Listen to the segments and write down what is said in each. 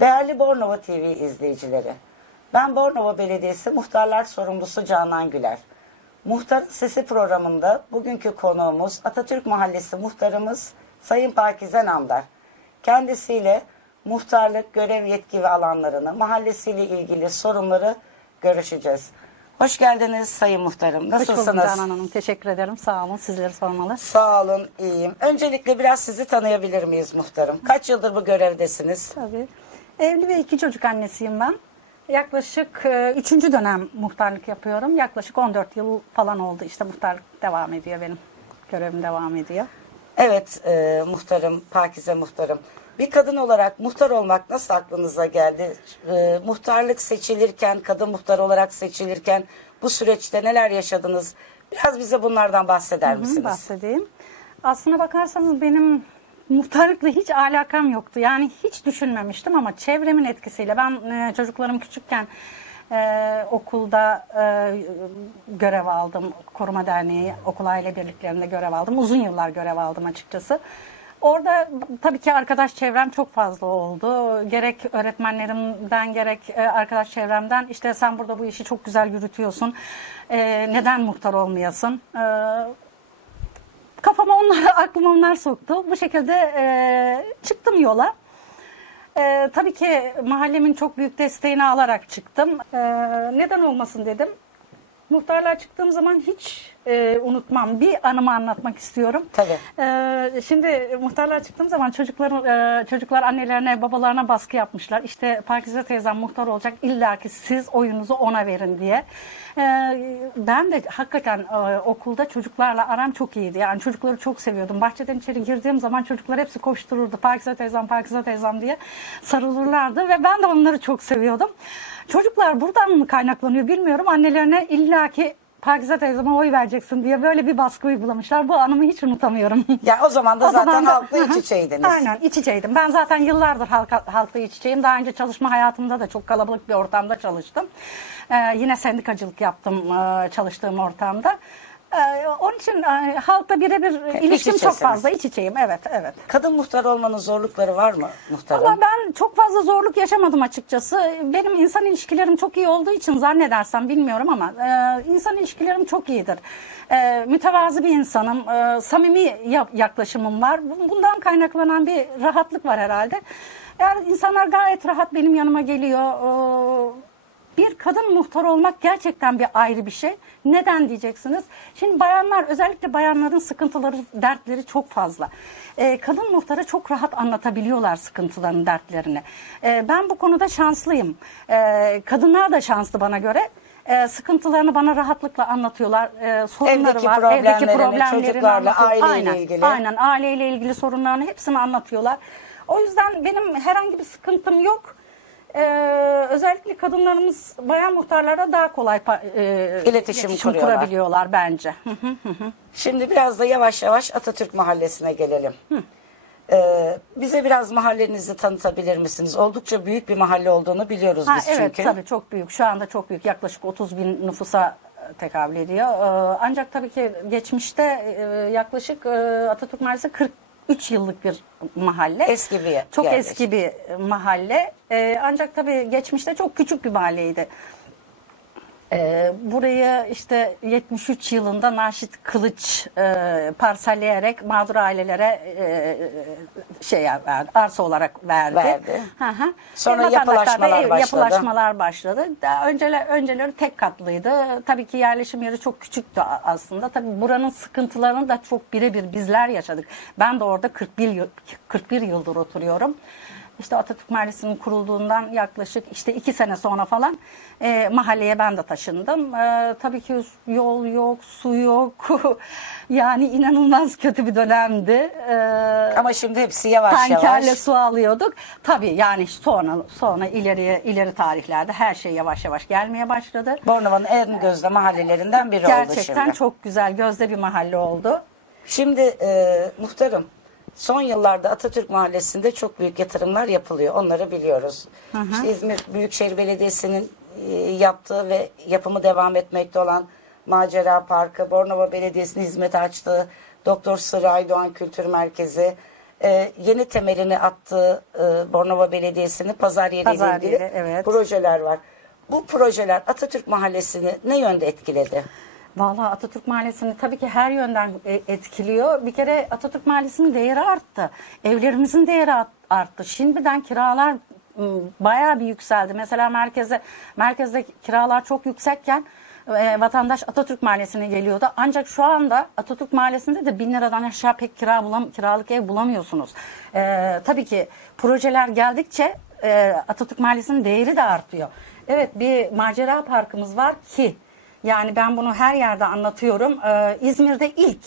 Değerli Bornova TV izleyicileri, ben Bornova Belediyesi Muhtarlar Sorumlusu Canan Güler. Muhtarın Sesi programında bugünkü konuğumuz Atatürk Mahallesi muhtarımız Sayın Pakize Namdar. Kendisiyle muhtarlık, görev, yetki ve alanlarını, mahallesiyle ilgili sorunları görüşeceğiz. Hoş geldiniz Sayın Muhtarım. Nasılsınız? Hoş bulduk Canan Hanım. Teşekkür ederim. Sağ olun. Sizleri sormalı. Sağ olun, iyiyim. Öncelikle biraz sizi tanıyabilir miyiz muhtarım? Kaç yıldır bu görevdesiniz? Tabii. Evli ve 2 çocuk annesiyim ben. Yaklaşık 3. dönem muhtarlık yapıyorum. Yaklaşık 14 yıl falan oldu. İşte muhtarlık devam ediyor benim. Görevim devam ediyor. Evet muhtarım, Pakize muhtarım. Bir kadın olarak muhtar olmak nasıl aklınıza geldi? Muhtarlık seçilirken, kadın muhtar olarak seçilirken bu süreçte neler yaşadınız? Biraz bize bunlardan bahseder misiniz? Bahsedeyim. Aslına bakarsanız benim muhtarlıkla hiç alakam yoktu. Yani hiç düşünmemiştim ama çevremin etkisiyle. Ben çocuklarım küçükken okulda görev aldım. Koruma Derneği, okul aile birliklerinde görev aldım. Uzun yıllar görev aldım açıkçası. Orada tabii ki arkadaş çevrem çok fazla oldu. Gerek öğretmenlerimden gerek arkadaş çevremden işte sen burada bu işi çok güzel yürütüyorsun. Neden muhtar olmayasın? Kafama onlar, aklıma onlar soktu. Bu şekilde çıktım yola. Tabii ki mahallemin çok büyük desteğini alarak çıktım. Neden olmasın dedim. Muhtarlığa çıktığım zaman hiç unutmam. Bir anımı anlatmak istiyorum. Tabii. Şimdi muhtarlığa çıktığım zaman çocuklar annelerine, babalarına baskı yapmışlar. İşte Pakize teyzem muhtar olacak. İlla ki siz oyunuzu ona verin diye. Ben de hakikaten okulda çocuklarla aram çok iyiydi. Yani çocukları çok seviyordum. Bahçeden içeri girdiğim zaman çocuklar hepsi koştururdu. Pakize teyzem, Pakize teyzem diye sarılırlardı ve ben de onları çok seviyordum. Çocuklar buradan mı kaynaklanıyor bilmiyorum. Annelerine illaki Pakize teyzeme oy vereceksin diye böyle bir baskı uygulamışlar. Bu anımı hiç unutamıyorum. Ya o zaman da zaten halkla iç içeydiniz. Aynen, iç içeydim. Ben zaten yıllardır halkla iç içeyim. Daha önce çalışma hayatımda da çok kalabalık bir ortamda çalıştım. Yine sendikacılık yaptım çalıştığım ortamda. Onun için halkla birebir ilişkim çok fazla, iç içeyim. Evet, evet. Kadın muhtar olmanın zorlukları var mı muhtarım? Ama ben çok fazla zorluk yaşamadım açıkçası. Benim insan ilişkilerim çok iyi olduğu için zannedersem bilmiyorum ama insan ilişkilerim çok iyidir. Mütevazı bir insanım, samimi yaklaşımım var. Bundan kaynaklanan bir rahatlık var herhalde. Yani insanlar gayet rahat benim yanıma geliyor. Bir kadın muhtar olmak gerçekten bir ayrı bir şey. Neden diyeceksiniz? Şimdi bayanlar, özellikle bayanların sıkıntıları, dertleri çok fazla. Kadın muhtara çok rahat anlatabiliyorlar sıkıntılarını, dertlerini. Ben bu konuda şanslıyım. Kadınlar da şanslı bana göre. Sıkıntılarını bana rahatlıkla anlatıyorlar. Sorunları var. Evdeki problemlerini çocuklarla, aileyle ilgili. Aynen, aileyle ilgili sorunlarını hepsini anlatıyorlar. O yüzden benim herhangi bir sıkıntım yok. Özellikle kadınlarımız bayan muhtarlara daha kolay iletişim kurabiliyorlar bence. Şimdi biraz da yavaş yavaş Atatürk Mahallesi'ne gelelim. Bize biraz mahallenizi tanıtabilir misiniz? Oldukça büyük bir mahalle olduğunu biliyoruz biz çünkü. Evet, tabii çok büyük. Şu anda çok büyük. Yaklaşık 30 bin nüfusa tekabül ediyor. Ancak tabii ki geçmişte yaklaşık Atatürk Mahallesi 43 yıllık bir mahalle. Eski bir yer. Çok eski bir mahalle. Ancak tabii geçmişte çok küçük bir mahalleydi. Burayı işte 73 yılında Naşit Kılıç parselleyerek mağdur ailelere arsa olarak verdi. Sonra yapılaşmalar başladı. Daha önceleri tek katlıydı. Tabii ki yerleşim yeri çok küçüktü aslında. Tabii buranın sıkıntılarını da çok birebir bizler yaşadık. Ben de orada 41 yıldır oturuyorum. İşte Atatürk Mahallesi'nin kurulduğundan yaklaşık işte 2 sene sonra falan mahalleye ben de taşındım. Tabii ki yol yok, su yok. Yani inanılmaz kötü bir dönemdi. Ama şimdi hepsi yavaş yavaş. Tankerle su alıyorduk. Tabii yani sonra ileri tarihlerde her şey yavaş yavaş gelmeye başladı. Bornova'nın en gözde mahallelerinden biri oldu şimdi. Gerçekten çok güzel, gözde bir mahalle oldu. Şimdi muhtarım, son yıllarda Atatürk Mahallesi'nde çok büyük yatırımlar yapılıyor. Onları biliyoruz. İşte İzmir Büyükşehir Belediyesi'nin yaptığı ve yapımı devam etmekte olan Macera Parkı, Bornova Belediyesi'nin hizmete açtığı Doktor Sırrı Aydoğan Kültür Merkezi, yeni temelini attığı Bornova Belediyesi'nin pazar yeriyle ilgili evet. projeler var. Bu projeler Atatürk Mahallesi'ni ne yönde etkiledi? Vallahi Atatürk Mahallesi'ni tabii ki her yönden etkiliyor. Bir kere Atatürk Mahallesi'nin değeri arttı. Evlerimizin değeri arttı. Şimdiden kiralar bayağı bir yükseldi. Mesela merkezde kiralar çok yüksekken vatandaş Atatürk Mahallesi'ne geliyordu. Ancak şu anda Atatürk Mahallesi'nde de 1000 liradan aşağı pek kiralık ev bulamıyorsunuz. Tabii ki projeler geldikçe Atatürk Mahallesi'nin değeri de artıyor. Evet, bir macera parkımız var ki yani ben bunu her yerde anlatıyorum. İzmir'de ilk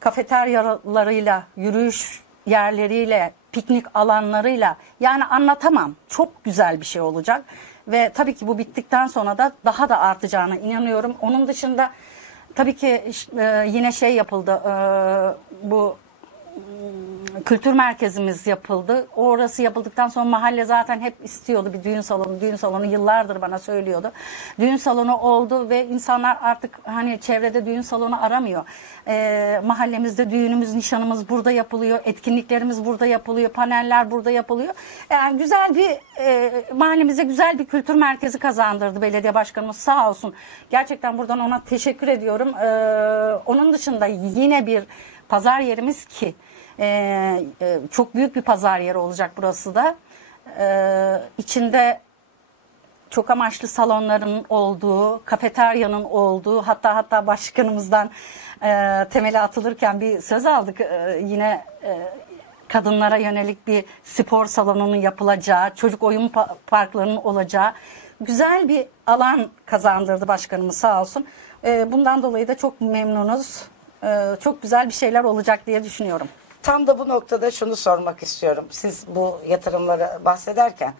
kafeteryalarıyla, yürüyüş yerleriyle, piknik alanlarıyla, yani anlatamam. Çok güzel bir şey olacak. Ve tabii ki bu bittikten sonra da daha da artacağına inanıyorum. Onun dışında tabii ki yine şey yapıldı. Bu kültür merkezimiz yapıldı. Orası yapıldıktan sonra mahalle zaten hep istiyordu bir düğün salonu. Düğün salonu yıllardır bana söylüyordu. Düğün salonu oldu ve insanlar artık hani çevrede düğün salonu aramıyor. Mahallemizde düğünümüz, nişanımız burada yapılıyor. Etkinliklerimiz burada yapılıyor. Paneller burada yapılıyor. Yani güzel bir mahallemize güzel bir kültür merkezi kazandırdı belediye başkanımız, sağ olsun. Gerçekten buradan ona teşekkür ediyorum. Onun dışında yine bir pazar yerimiz ki çok büyük bir pazar yeri olacak burası da. İçinde çok amaçlı salonların olduğu, kafeteryanın olduğu, hatta başkanımızdan temeli atılırken bir söz aldık. Yine kadınlara yönelik bir spor salonunun yapılacağı, çocuk oyun parklarının olacağı güzel bir alan kazandırdı başkanımız, sağ olsun. Bundan dolayı da çok memnunuz. Çok güzel bir şeyler olacak diye düşünüyorum. Tam da bu noktada şunu sormak istiyorum. Siz bu yatırımları bahsederken,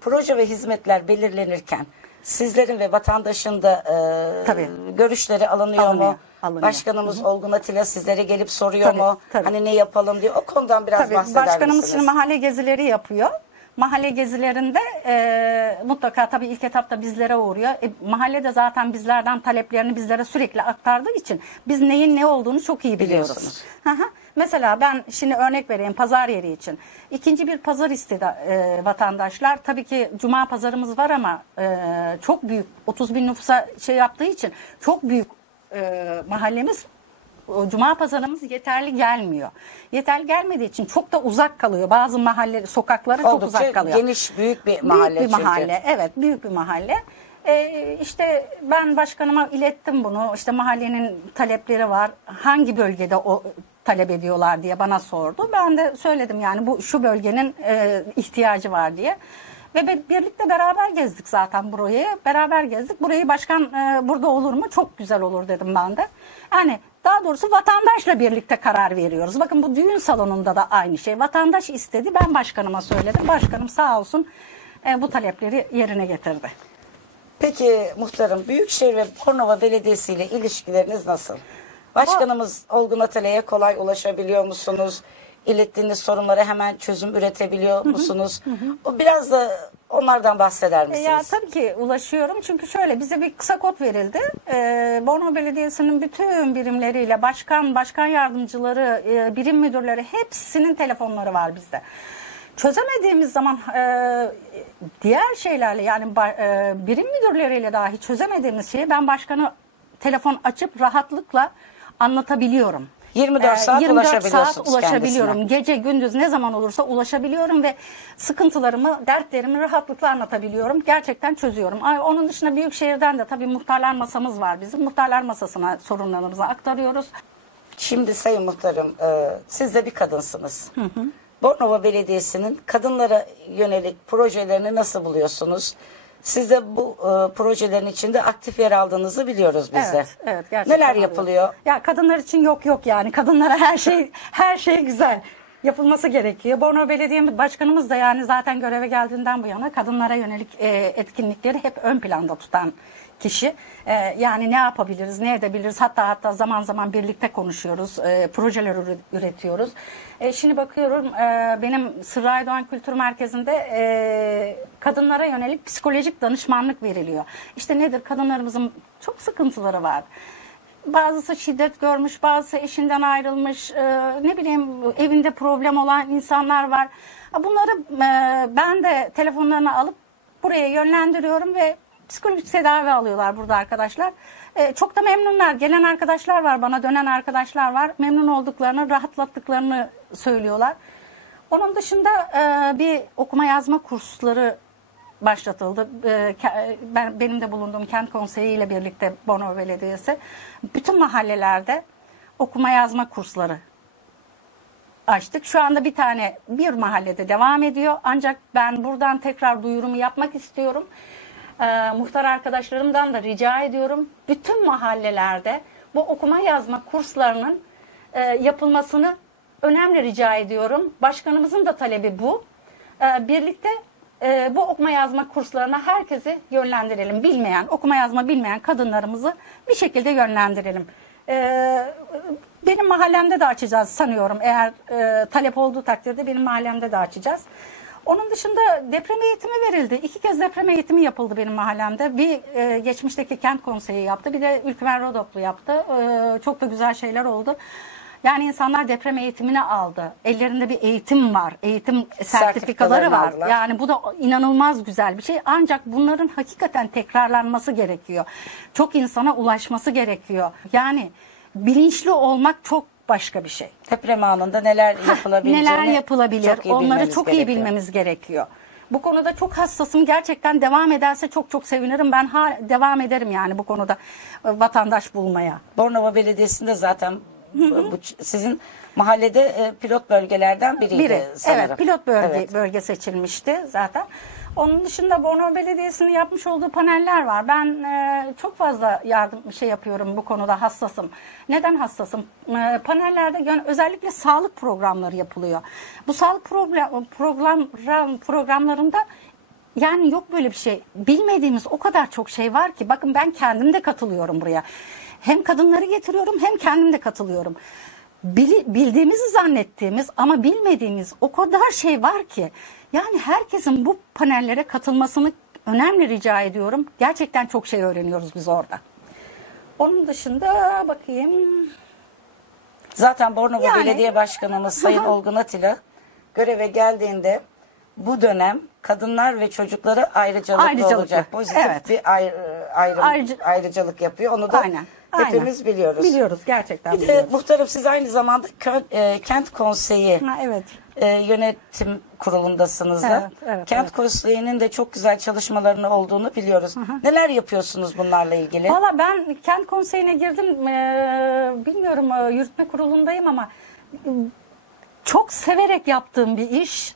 proje ve hizmetler belirlenirken sizlerin ve vatandaşın da görüşleri alınıyor mu? Alınıyor. Başkanımız Olgun Atilla sizlere gelip soruyor mu? Tabii. Hani ne yapalım diye. O konudan biraz bahseder Başkanımız misiniz? şimdi mahalle gezileri yapıyor. Mahalle gezilerinde mutlaka tabii ilk etapta bizlere uğruyor. Mahallede zaten bizlerden taleplerini bizlere sürekli aktardığı için biz neyin ne olduğunu çok iyi biliyoruz. Mesela ben şimdi örnek vereyim pazar yeri için. İkinci bir pazar istedi vatandaşlar. Tabii ki cuma pazarımız var ama çok büyük, 30 bin nüfusa şey yaptığı için çok büyük mahallemiz. O cuma pazarımız yeterli gelmiyor. Yeterli gelmediği için çok da uzak kalıyor. Bazı mahalle sokaklara çok uzak kalıyor. Geniş, büyük bir mahalle. Büyük bir mahalle. Evet, büyük bir mahalle. İşte ben başkanıma ilettim bunu. İşte mahallenin talepleri var. Hangi bölgede o talep ediyorlar diye bana sordu. Ben de söyledim yani bu şu bölgenin ihtiyacı var diye. Ve birlikte beraber gezdik zaten burayı. Beraber gezdik. Burayı başkan burada olur mu? Çok güzel olur dedim ben de. Yani daha doğrusu vatandaşla birlikte karar veriyoruz. Bakın bu düğün salonunda da aynı şey. Vatandaş istedi. Ben başkanıma söyledim. Başkanım sağ olsun bu talepleri yerine getirdi. Peki muhtarım, Büyükşehir ve Bornova Belediyesi ile ilişkileriniz nasıl? Başkanımız Olgun Atilla'ya kolay ulaşabiliyor musunuz? İlettiğiniz sorunlara hemen çözüm üretebiliyor musunuz? O biraz da onlardan bahseder misiniz? Ya tabii ki ulaşıyorum. Çünkü şöyle bize bir kısa kod verildi. Bornova Belediyesi'nin bütün birimleriyle başkan yardımcıları, birim müdürleri hepsinin telefonları var bizde. Çözemediğimiz zaman diğer şeylerle yani birim müdürleriyle dahi çözemediğimiz şeyi ben başkanı telefon açıp rahatlıkla anlatabiliyorum. 24 saat 24 ulaşabiliyorsunuz saat ulaşabiliyorum. Gece gündüz ne zaman olursa ulaşabiliyorum ve sıkıntılarımı, dertlerimi rahatlıkla anlatabiliyorum. Gerçekten çözüyorum. Onun dışında Büyükşehir'den de tabii muhtarlar masamız var bizim. Muhtarlar masasına sorunlarımızı aktarıyoruz. Şimdi Sayın Muhtarım, siz de bir kadınsınız. Bornova Belediyesi'nin kadınlara yönelik projelerini nasıl buluyorsunuz? Siz de bu projelerin içinde aktif yer aldığınızı biliyoruz biz de. Evet, gerçekten. Neler yapılıyor? Ya kadınlar için yok yani. Kadınlara her şey güzel. Yapılması gerekiyor. Bornova Belediye Başkanımız da yani zaten göreve geldiğinden bu yana kadınlara yönelik etkinlikleri hep ön planda tutan kişi. Yani ne yapabiliriz, ne edebiliriz? Hatta zaman zaman birlikte konuşuyoruz, projeler üretiyoruz. Şimdi bakıyorum benim Sırrı Aydoğan Kültür Merkezi'nde kadınlara yönelik psikolojik danışmanlık veriliyor. İşte nedir? Kadınlarımızın çok sıkıntıları var. Bazısı şiddet görmüş, bazısı eşinden ayrılmış, ne bileyim evinde problem olan insanlar var. Bunları ben de telefonlarını alıp buraya yönlendiriyorum ve psikolojik tedavi alıyorlar burada arkadaşlar. Çok da memnunlar. Gelen arkadaşlar var, bana dönen arkadaşlar var. Memnun olduklarını, rahatlattıklarını söylüyorlar. Onun dışında bir okuma yazma kursları başlatıldı. Benim de bulunduğum kent konseyi ile birlikte Bornova Belediyesi bütün mahallelerde okuma yazma kursları açtık. Şu anda bir mahallede devam ediyor. Ancak ben buradan tekrar duyurumu yapmak istiyorum. Muhtar arkadaşlarımdan da rica ediyorum. Bütün mahallelerde bu okuma yazma kurslarının yapılmasını önemli rica ediyorum. Başkanımızın da talebi bu. Birlikte bu okuma yazma kurslarına herkesi yönlendirelim. Okuma yazma bilmeyen kadınlarımızı bir şekilde yönlendirelim. Benim mahallemde de açacağız sanıyorum. Eğer talep olduğu takdirde benim mahallemde de açacağız. Onun dışında deprem eğitimi verildi. 2 kez deprem eğitimi yapıldı benim mahallemde. Bir geçmişteki kent konseyi yaptı. Bir de Ülkümen Rodoplu yaptı. Çok da güzel şeyler oldu. Yani insanlar deprem eğitimini aldı. Ellerinde bir eğitim var. Eğitim sertifikaları var. Aldılar. Yani bu da inanılmaz güzel bir şey. Ancak bunların hakikaten tekrarlanması gerekiyor. Çok insana ulaşması gerekiyor. Yani bilinçli olmak çok başka bir şey. Deprem anında neler yapılabilir? Onları çok iyi bilmemiz gerekiyor. Bu konuda çok hassasım. Gerçekten devam ederse çok sevinirim. Ben devam ederim yani bu konuda vatandaş bulmaya. Bornova Belediyesi'nde zaten bu sizin mahallede pilot bölgelerden biriydi sanırım. Evet, pilot bölge seçilmişti zaten. Onun dışında Bornova Belediyesi'nin yapmış olduğu paneller var. Ben çok fazla yapıyorum bu konuda, hassasım. Neden hassasım? Panellerde özellikle sağlık programları yapılıyor. Bu sağlık programlarında yani yok böyle bir şey. Bilmediğimiz o kadar çok şey var ki. Bakın ben kendim de katılıyorum buraya. Hem kadınları getiriyorum hem kendim de katılıyorum. Bildiğimizi zannettiğimiz ama bilmediğimiz o kadar şey var ki. Yani herkesin bu panellere katılmasını önemli rica ediyorum. Gerçekten çok şey öğreniyoruz biz orada. Onun dışında bakayım. Zaten Bornova Belediye Başkanımız Sayın Olgun Atilla göreve geldiğinde bu dönem kadınlar ve çocukları ayrıcalıklı olacak. Pozitif bir ayrıcalık yapıyor. Onu da hepimiz biliyoruz. Biliyoruz, gerçekten bir biliyoruz. de muhtarım, siz aynı zamanda Kent Konseyi yönetim kurulundasınız da. Kent Konseyi'nin de çok güzel çalışmalarının olduğunu biliyoruz. Neler yapıyorsunuz bunlarla ilgili? Valla ben Kent Konseyi'ne girdim. Bilmiyorum, yürütme kurulundayım ama çok severek yaptığım bir iş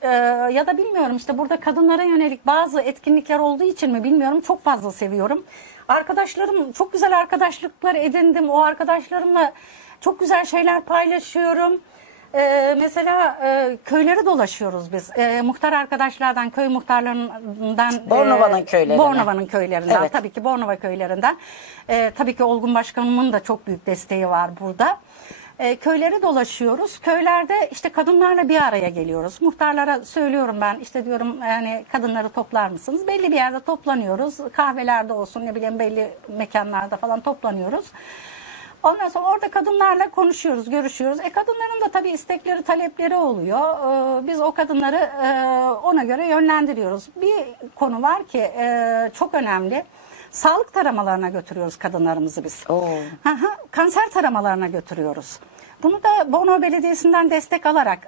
ya da bilmiyorum, işte burada kadınlara yönelik bazı etkinlikler olduğu için mi bilmiyorum, çok fazla seviyorum. Arkadaşlarım, çok güzel arkadaşlıklar edindim. O arkadaşlarımla çok güzel şeyler paylaşıyorum. Mesela köyleri dolaşıyoruz biz. Muhtar arkadaşlardan, köy muhtarlarından, Bornova'nın köylerinden, tabii ki Bornova köylerinden. Tabii ki Olgun Başkanımın da çok büyük desteği var burada. Köyleri dolaşıyoruz. Köylerde işte kadınlarla bir araya geliyoruz. Muhtarlara söylüyorum ben, işte diyorum yani kadınları toplar mısınız? Belli bir yerde toplanıyoruz. Kahvelerde olsun, ne bileyim belli mekanlarda falan toplanıyoruz. Ondan sonra orada kadınlarla konuşuyoruz, görüşüyoruz. Kadınların da tabii istekleri, talepleri oluyor. Biz o kadınları ona göre yönlendiriyoruz. Bir konu var ki çok önemli. Sağlık taramalarına götürüyoruz kadınlarımızı biz. Kanser taramalarına götürüyoruz. Bunu da Bornova Belediyesi'nden destek alarak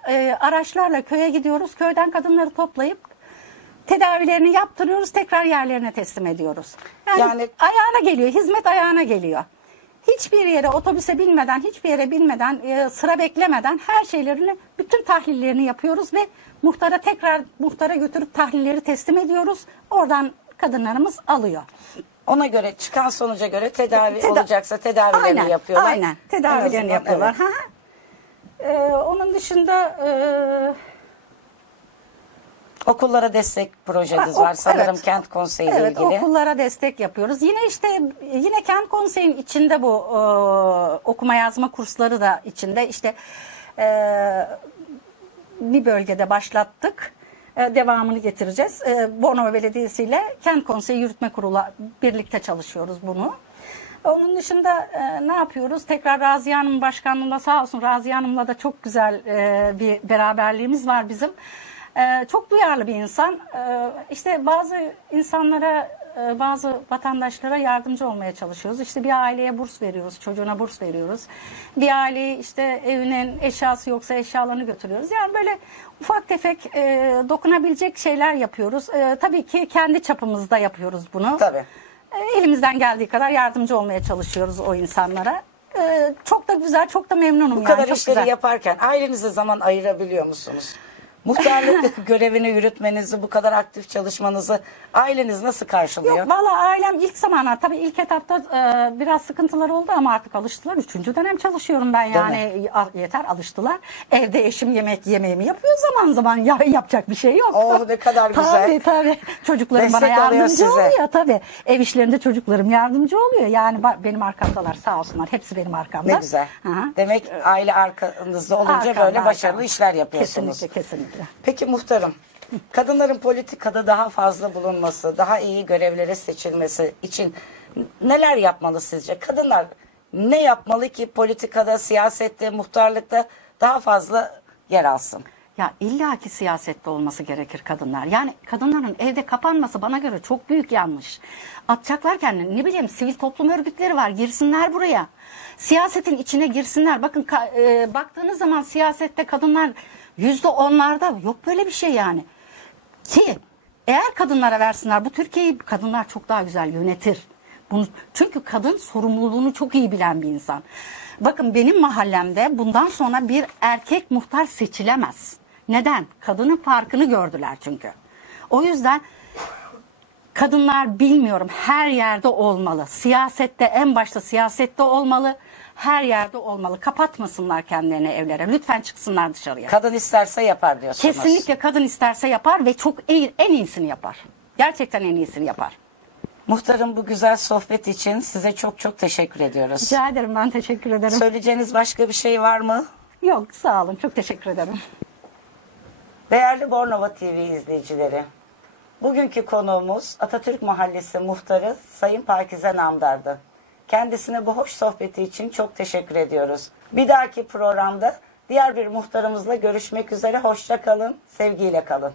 araçlarla köye gidiyoruz. Köyden kadınları toplayıp tedavilerini yaptırıyoruz. Tekrar yerlerine teslim ediyoruz. Yani ayağına geliyor, hizmet ayağına geliyor. Hiçbir yere otobüse binmeden, hiçbir yere binmeden, sıra beklemeden her şeylerini, bütün tahlillerini yapıyoruz ve muhtara götürüp tahlilleri teslim ediyoruz. Oradan kadınlarımız alıyor. Ona göre, çıkan sonuca göre tedavi olacaksa tedavilerini yapıyorlar. Aynen, tedavilerini yapıyorlar. Onun dışında okullara destek projeniz var sanırım, Kent Konseyi ile ilgili. Evet, okullara destek yapıyoruz. Yine Kent Konseyi'nin içinde bu okuma yazma kursları da içinde. İşte bir bölgede başlattık. Devamını getireceğiz. Bornova Belediyesi ile Kent Konseyi Yürütme Kurulu birlikte çalışıyoruz bunu. Onun dışında ne yapıyoruz? Tekrar Raziye Hanım başkanlığında, sağ olsun Raziye Hanım'la da çok güzel bir beraberliğimiz var bizim. Çok duyarlı bir insan. İşte bazı insanlara, bazı vatandaşlara yardımcı olmaya çalışıyoruz. İşte bir aileye burs veriyoruz, çocuğuna burs veriyoruz. Bir aileye işte evinin eşyası yoksa eşyalarını götürüyoruz. Yani böyle ufak tefek dokunabilecek şeyler yapıyoruz. Tabii ki kendi çapımızda yapıyoruz bunu. Tabii. Elimizden geldiği kadar yardımcı olmaya çalışıyoruz o insanlara. Çok da güzel, çok da memnunum. Bu kadar çok işleri güzel. yaparken ailenize zaman ayırabiliyor musunuz? Muhtarlık görevini yürütmenizi, bu kadar aktif çalışmanızı aileniz nasıl karşılıyor? Yok valla ailem ilk zamanlar tabii ilk etapta biraz sıkıntılar oldu ama artık alıştılar. 3. dönem çalışıyorum ben yani yeter alıştılar. Evde eşim yemeğimi yapıyor zaman zaman ya, yapacak bir şey yok. Oh ne kadar güzel. Tabii çocuklarım Destek bana oluyor yardımcı size. oluyor tabii. Ev işlerinde çocuklarım yardımcı oluyor. Yani benim arkamdalar sağ olsunlar. Hepsi benim arkamda. Ne güzel. Hı-hı. Demek aile arkanızda olunca Arkamda, böyle başarılı arkamda. işler yapıyorsunuz. Kesinlikle. Peki muhtarım, kadınların politikada daha fazla bulunması, daha iyi görevlere seçilmesi için neler yapmalı sizce? Kadınlar ne yapmalı ki politikada, siyasette, muhtarlıkta daha fazla yer alsın? Ya illaki siyasette olması gerekir kadınlar. Yani kadınların evde kapanması bana göre çok büyük yanlış. Atacaklar kendini. Ne bileyim sivil toplum örgütleri var. Girsinler buraya. Siyasetin içine girsinler. Bakın baktığınız zaman siyasette kadınlar %10'larda yok böyle bir şey yani. Ki eğer kadınlara versinler bu Türkiye'yi kadınlar çok daha güzel yönetir. Bunu, çünkü kadın sorumluluğunu çok iyi bilen bir insan. Bakın benim mahallemde bundan sonra bir erkek muhtar seçilemez. Neden? Kadının farkını gördüler çünkü. O yüzden kadınlar bilmiyorum her yerde olmalı. Siyasette en başta siyasette olmalı. Her yerde olmalı. Kapatmasınlar kendilerini evlere. Lütfen çıksınlar dışarıya. Kadın isterse yapar diyorsunuz. Kesinlikle kadın isterse yapar ve çok iyi, en iyisini yapar. Gerçekten en iyisini yapar. Muhtarım bu güzel sohbet için size çok çok teşekkür ediyoruz. Rica ederim, ben teşekkür ederim. Söyleyeceğiniz başka bir şey var mı? Yok sağ olun, çok teşekkür ederim. Değerli Bornova TV izleyicileri, bugünkü konuğumuz Atatürk Mahallesi Muhtarı Sayın Pakize Namdar'dı. Kendisine bu hoş sohbeti için çok teşekkür ediyoruz. Bir dahaki programda diğer bir muhtarımızla görüşmek üzere. Hoşça kalın, sevgiyle kalın.